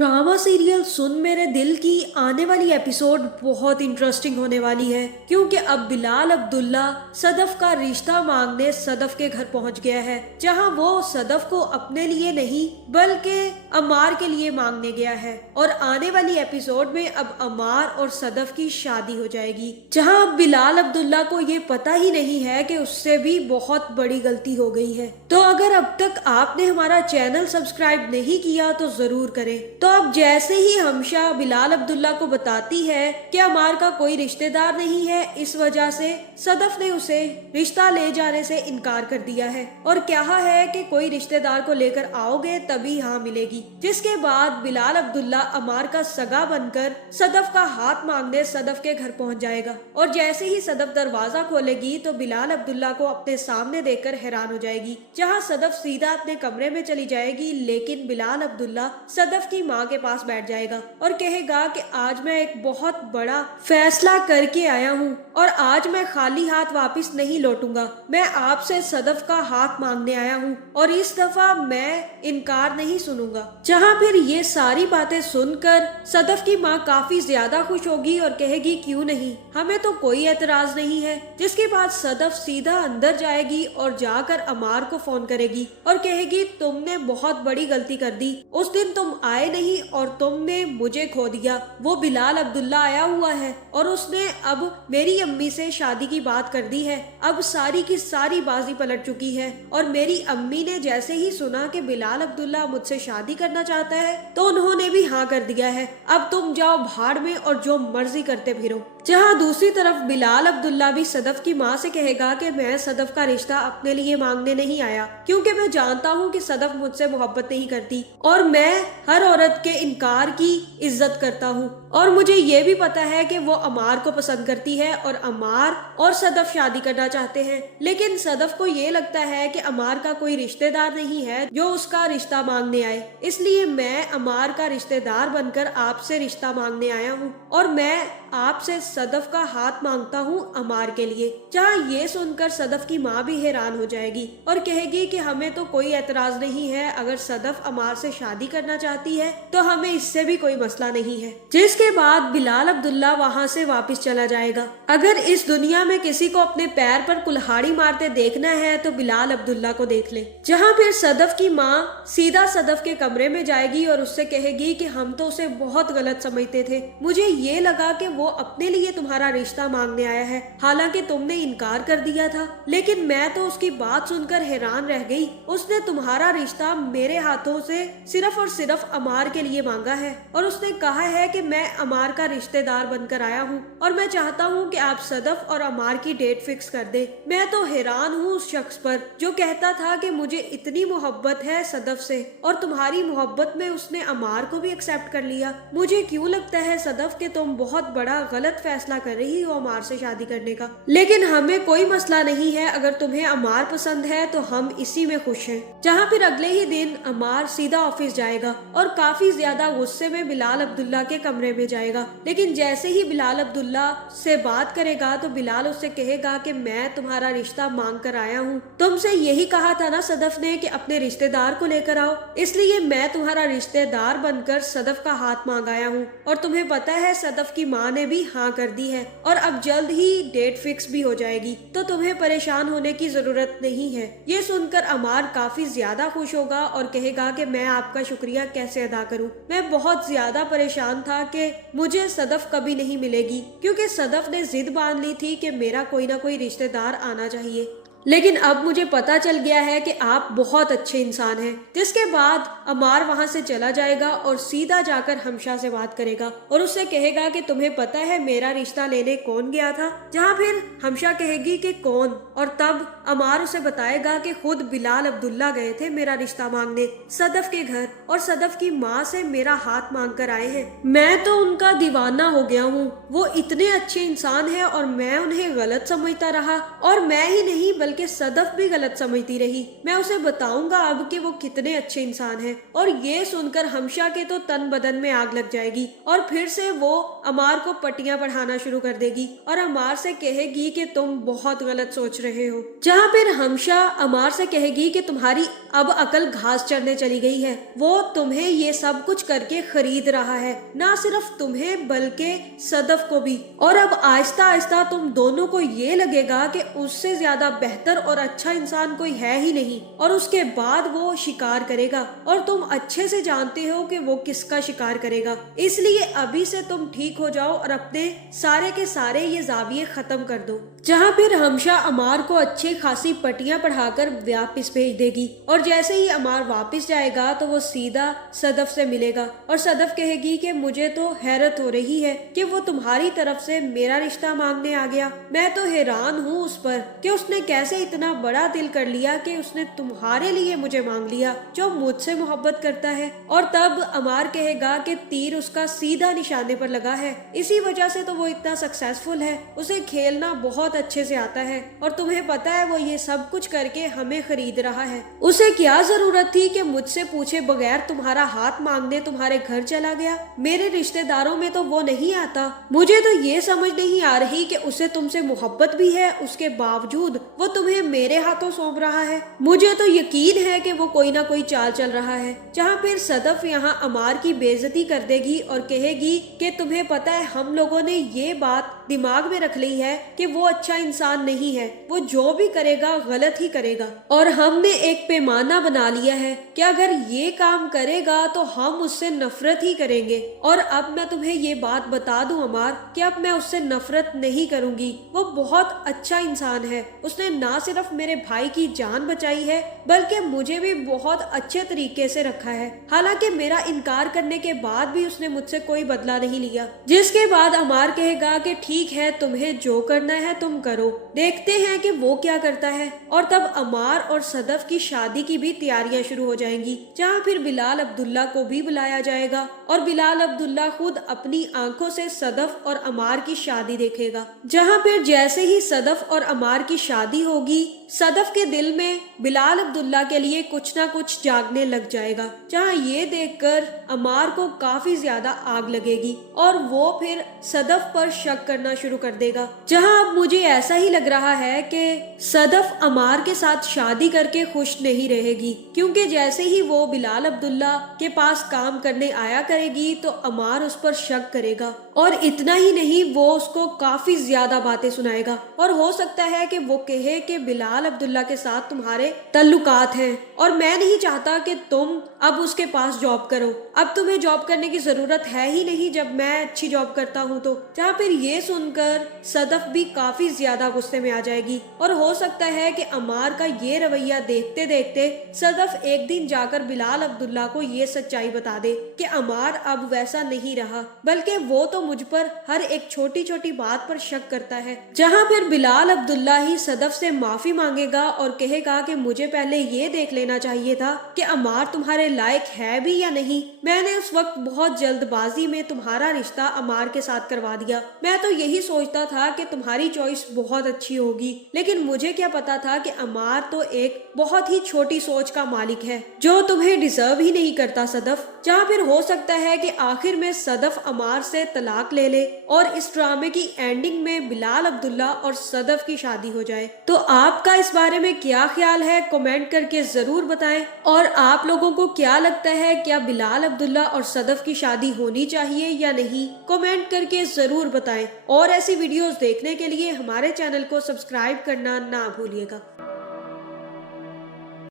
Drama serial सुन मेरे दिल की आने वाली एपिसोड बहुत इंटरेस्टिंग होने वाली है, क्योंकि अब बिलाल अब्दुल्ला सदफ का रिश्ता मांगने सदफ के घर पहुंच गया है, जहां वो सदफ को अपने लिए नहीं बल्कि अमार के लिए मांगने गया है। और आने वाली एपिसोड में अब अमार और सदफ की शादी हो जाएगी, जहां अब बिलाल अब्दुल्ला को ये पता ही नहीं है कि उससे भी बहुत बड़ी गलती हो गई है। तो अगर अब तक आपने हमारा चैनल सब्सक्राइब नहीं किया तो जरूर करें। तो अब जैसे ही हमशा बिलाल अब्दुल्ला को बताती है कि अमार का कोई रिश्तेदार नहीं है, इस वजह से सदफ ने उसे रिश्ता ले जाने से इनकार कर दिया है और कहा है कि कोई रिश्तेदार को लेकर आओगे तभी हाँ मिलेगी। जिसके बाद बिलाल अब्दुल्ला अमार का सगा बनकर सदफ का हाथ मांगने सदफ के घर पहुंच जाएगा। और जैसे ही सदफ दरवाजा खोलेगी तो बिलाल अब्दुल्ला को अपने सामने देखकर हैरान हो जाएगी, जहां सदफ सीधा अपने कमरे में चली जाएगी। लेकिन बिलाल अब्दुल्ला सदफ की माँ के पास बैठ जाएगा और कहेगा कि आज मैं एक बहुत बड़ा फैसला करके आया हूँ और आज मैं खाली हाथ वापस नहीं लौटूंगा। मैं आपसे सदफ का हाथ मांगने आया हूँ और इस दफा मैं इनकार नहीं सुनूंगा। जहाँ फिर ये सारी बातें सुनकर सदफ की माँ काफी ज्यादा खुश होगी और कहेगी क्यों नहीं, हमें तो कोई एतराज नहीं है। जिसके बाद सदफ सीधा अंदर जाएगी और जाकर अमार को फोन करेगी और कहेगी तुमने बहुत बड़ी गलती कर दी, उस दिन तुम आए नहीं और तुमने मुझे खो दिया। वो बिलाल अब्दुल्ला आया हुआ है और उसने अब मेरी अम्मी से शादी की बात कर दी है। अब सारी की सारी बाजी पलट चुकी है और मेरी अम्मी ने जैसे ही सुना कि बिलाल अब्दुल्ला मुझसे शादी करना चाहता है तो उन्होंने भी हाँ कर दिया है। अब तुम जाओ भाड़ में और जो मर्जी करते फिरो। जहाँ दूसरी तरफ बिलाल अब्दुल्ला भी सदफ की माँ से कहेगा कि मैं सदफ का रिश्ता अपने लिए मांगने नहीं आया, क्योंकि मैं जानता हूँ कि सदफ मुझसे मोहब्बत नहीं करती और मैं हर औरत के इनकार की इज्जत करता हूँ और मुझे ये भी पता है कि वो अमार को पसंद करती है और अमार और सदफ शादी करना चाहते हैं। लेकिन सदफ को ये लगता है कि अमार का कोई रिश्तेदार नहीं है जो उसका रिश्ता मांगने आए, इसलिए मैं अमार का रिश्तेदार बनकर आपसे रिश्ता मांगने आया हूँ और मैं आपसे सदफ का हाथ मांगता हूँ अमार के लिए। जहाँ ये सुनकर सदफ की माँ भी हैरान हो जाएगी और कहेगी कि हमें तो कोई एतराज नहीं है, अगर सदफ अमार से शादी करना चाहती है तो हमें इससे भी कोई मसला नहीं है। जिसके बाद बिलाल अब्दुल्ला वहाँ से वापस चला जाएगा। अगर इस दुनिया में किसी को अपने पैर पर कुल्हाड़ी मारते देखना है तो बिलाल अब्दुल्ला को देख ले। जहाँ फिर सदफ की माँ सीधा सदफ के कमरे में जाएगी और उससे कहेगी कि हम तो उसे बहुत गलत समझते थे, मुझे ये लगा कि वो अपने लिए तुम्हारा रिश्ता मांगने आया है, हालांकि तुमने इनकार कर दिया था। लेकिन मैं तो उसकी बात सुनकर हैरान रह गई, उसने तुम्हारा रिश्ता मेरे हाथों से सिर्फ और सिर्फ अमार के लिए मांगा है और उसने कहा है कि मैं अमार का रिश्तेदार बनकर आया हूँ और मैं चाहता हूँ कि आप सदफ और अमार की डेट फिक्स कर दे। मैं तो हैरान हूँ उस शख्स पर जो कहता था कि मुझे इतनी मोहब्बत है सदफ से और तुम्हारी मोहब्बत में उसने अमार को भी एक्सेप्ट कर लिया। मुझे क्यों लगता है सदफ कि तुम बहुत बड़ा गलत फैसला कर रही हो अमार से शादी करने का, लेकिन हमें कोई मसला नहीं है, अगर तुम्हें अमार पसंद है तो हम इसी में खुश हैं। जहाँ फिर अगले ही दिन अमार सीधा ऑफिस जाएगा और काफी ज्यादा गुस्से में बिलाल अब्दुल्ला के कमरे में जाएगा। लेकिन जैसे ही बिलाल अब्दुल्ला से बात करेगा तो बिलाल उससे कहेगा कि मैं तुम्हारा रिश्ता मांग कर आया हूँ, तुमसे यही कहा था ना सदफ ने कि अपने रिश्तेदार को लेकर आओ, इसलिए मैं तुम्हारा रिश्तेदार बनकर सदफ का हाथ मांग आया हूँ। और तुम्हें पता है सदफ की माँ ने भी हाँ कर दी है और अब जल्द ही डेट फिक्स भी हो जाएगी, तो तुम्हें परेशान होने की जरूरत नहीं है। ये सुनकर अमार काफी ज्यादा खुश होगा और कहेगा कि मैं आपका शुक्रिया कैसे अदा करूं, मैं बहुत ज्यादा परेशान था कि मुझे सदफ कभी नहीं मिलेगी, क्योंकि सदफ ने जिद बांध ली थी कि मेरा कोई ना कोई रिश्तेदार आना चाहिए, लेकिन अब मुझे पता चल गया है कि आप बहुत अच्छे इंसान हैं। जिसके बाद अमार वहां से चला जाएगा और सीधा जाकर हमशा से बात करेगा और उससे कहेगा कि तुम्हें पता है मेरा रिश्ता लेने कौन गया था। जहां फिर हमशा कहेगी कि कौन, और तब अमार उसे बताएगा कि खुद बिलाल अब्दुल्ला गए थे मेरा रिश्ता मांगने सदफ के घर और सदफ की माँ से मेरा हाथ मांग कर आए हैं। मैं तो उनका दीवाना हो गया हूँ, वो इतने अच्छे इंसान है और मैं उन्हें गलत समझता रहा और मैं ही नहीं बल्कि सदफ भी गलत समझती रही। मैं उसे बताऊंगा अब कि वो कितने अच्छे इंसान हैं। और ये सुनकर हमशा के तो तन बदन में आग लग जाएगी और फिर से वो अमार को पट्टियां पढ़ाना शुरू कर देगी और अमार से कहेगी कि तुम बहुत गलत सोच रहे हो। जहाँ फिर हमशा अमार से कहेगी कि तुम्हारी अब अकल घास चरने चली गई है, वो तुम्हें ये सब कुछ करके खरीद रहा है, ना सिर्फ तुम्हें बल्कि सदफ को भी। और अब आहिस्ता आहिस्ता तुम दोनों को ये लगेगा कि उससे ज्यादा बेहतर और अच्छा इंसान कोई है ही नहीं, और उसके बाद वो शिकार करेगा और तुम अच्छे से जानते हो कि वो किसका शिकार करेगा। इसलिए अभी से तुम ठीक हो जाओ और अपने सारे के सारे ये जाविये खत्म कर दो। जहाँ फिर हमशा अमार को अच्छी खासी पट्टियां पढ़ाकर वापिस भेज देगी और जैसे ही अमार वापस जाएगा तो वो सीधा सदफ से मिलेगा और सदफ कहेगी कि मुझे तो हैरत हो रही है कि वो तुम्हारी तरफ से मेरा रिश्ता मांगने आ गया। मैं तो हैरान हूँ उस पर कि उसने कैसे इतना बड़ा दिल कर लिया कि उसने तुम्हारे लिए मुझे मांग लिया जो मुझसे मोहब्बत करता है। और तब अमार कहेगा कि तीर उसका सीधा निशाने पर लगा है, इसी वजह से तो वो इतना सक्सेसफुल है, उसे खेलना बहुत अच्छे से आता है और तुम्हें पता है वो ये सब कुछ करके हमें खरीद रहा है। उसे क्या जरूरत थी कि मुझसे पूछे बगैर तुम्हारा हाथ मांगने तुम्हारे घर चला गया। मेरे रिश्तेदारों में तो वो नहीं आता। मुझे तो ये समझ नहीं आ रही कि उसे तुमसे मोहब्बत भी है, उसके बावजूद वो तुम्हें मेरे हाथों सौंप रहा है। मुझे तो यकीन है कि वो कोई ना कोई चाल चल रहा है। जहाँ फिर सदफ यहाँ अमार की बेइज्जती कर देगी और कहेगी कि तुम्हें पता है हम लोगों ने ये बात दिमाग में रख ली है कि वो अच्छा इंसान नहीं है, वो जो भी करेगा गलत ही करेगा, और हमने एक पैमाना बना लिया है कि अगर ये काम करेगा तो हम उससे नफरत ही करेंगे। और अब मैं तुम्हें ये बात बता दूं अमार कि अब मैं उससे नफरत नहीं करूंगी। वो बहुत अच्छा इंसान है, उसने ना सिर्फ मेरे भाई की जान बचाई है बल्कि मुझे भी बहुत अच्छे तरीके से रखा है। हालांकि मेरा इनकार करने के बाद भी उसने मुझसे कोई बदला नहीं लिया। जिसके बाद अमार कहेगा कि ठीक है, तुम्हें जो करना है तुम करो, देखते हैं कि वो क्या करता है। और तब अमार और सदफ की शादी की भी तैयारियां शुरू हो जाएंगी, जहाँ फिर बिलाल अब्दुल्ला को भी बुलाया जाएगा और बिलाल अब्दुल्ला खुद अपनी आंखों से सदफ और अमार की शादी देखेगा। जहाँ फिर जैसे ही सदफ और अमार की शादी होगी, सदफ के दिल में बिलाल अब्दुल्ला के लिए कुछ ना कुछ जागने लग जाएगा, जहाँ ये देखकर अमार को काफी ज्यादा आग लगेगी और वो फिर सदफ पर शक करना शुरू कर देगा। जहाँ अब मुझे ऐसा ही लग रहा है कि सदफ अमार के साथ शादी करके खुश नहीं रहेगी, क्योंकि जैसे ही वो बिलाल अब्दुल्ला के पास काम करने आया करेगी तो अमार उस पर शक करेगा और इतना ही नहीं, वो उसको काफी ज्यादा बातें सुनाएगा और हो सकता है कि वो कहे कि बिलाल अब्दुल्ला के साथ तुम्हारे तल्लुकात हैं और मैं नहीं चाहता कि तुम अब उसके पास जॉब करो, अब तुम्हें जॉब करने की जरूरत है ही नहीं जब मैं अच्छी जॉब करता हूँ। तो जहाँ फिर ये सुनकर सदफ भी काफी ज्यादा गुस्से में आ जाएगी और हो सकता है कि अमार का ये रवैया देखते देखते सदफ एक दिन जाकर बिलाल अब्दुल्ला को ये सच्चाई बता दे कि अमार अब वैसा नहीं रहा, बल्कि वो तो मुझ पर हर एक छोटी छोटी बात पर शक करता है। जहाँ फिर बिलाल अब्दुल्ला ही सदफ से माफी मांगेगा और कहेगा कि मुझे पहले ये देख लेना चाहिए था कि अमार तुम्हारे लायक है भी या नहीं। मैंने उस वक्त बहुत जल्दबाजी में तुम्हारा रिश्ता अमार के साथ करवा दिया। मैं तो यही सोचता था कि तुम्हारी चॉइस बहुत अच्छी होगी, लेकिन मुझे क्या पता था कि अमार तो एक बहुत ही छोटी सोच का मालिक है जो तुम्हें डिजर्व ही नहीं करता सदफ। जहाँ फिर हो सकता है कि आखिर में सदफ अमार से तलाक ले ले और इस ड्रामे की एंडिंग में बिलाल अब्दुल्ला और सदफ की शादी हो जाए। तो आपका इस बारे में क्या ख्याल है, कमेंट करके जरूर बताएं। और आप लोगों को क्या लगता है, क्या बिलाल अब्दुल्ला और सदफ की शादी होनी चाहिए या नहीं, कमेंट करके जरूर बताएं। और ऐसी वीडियोस देखने के लिए हमारे चैनल को सब्सक्राइब करना ना भूलिएगा।